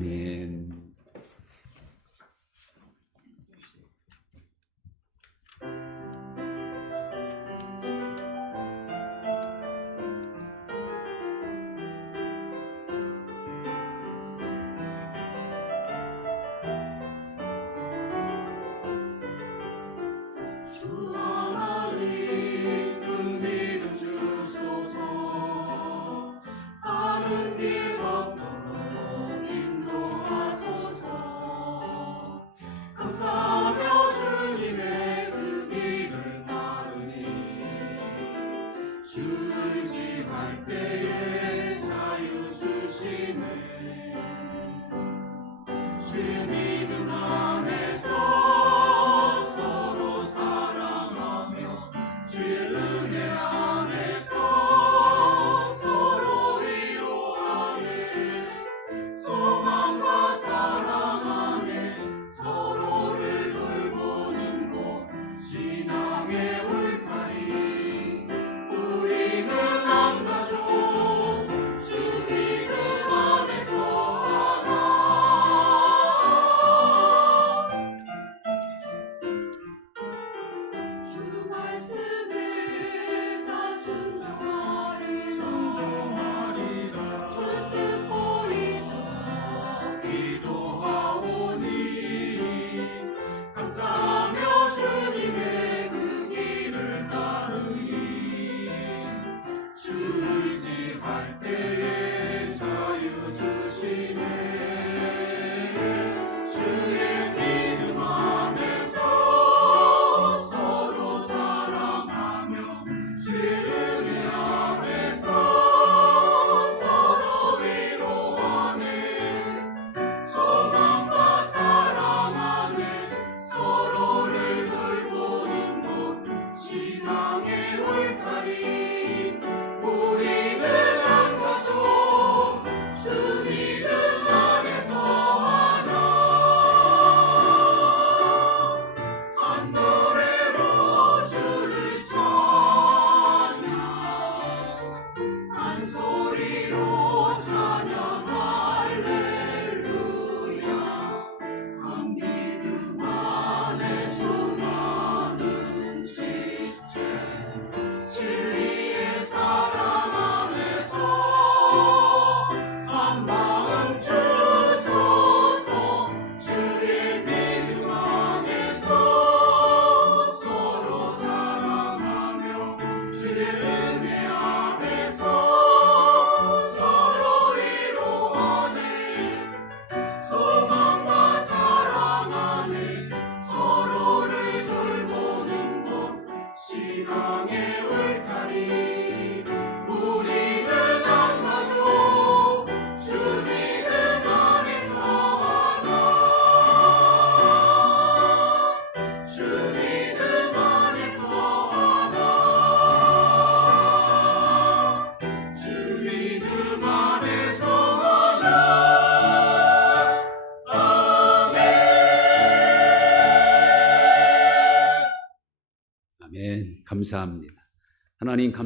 面。 사명 주님의 의미를 따르니 주지할 때에 자유 주시네 주님 to my seminary. 감사합니다. 하나님 감사합니다.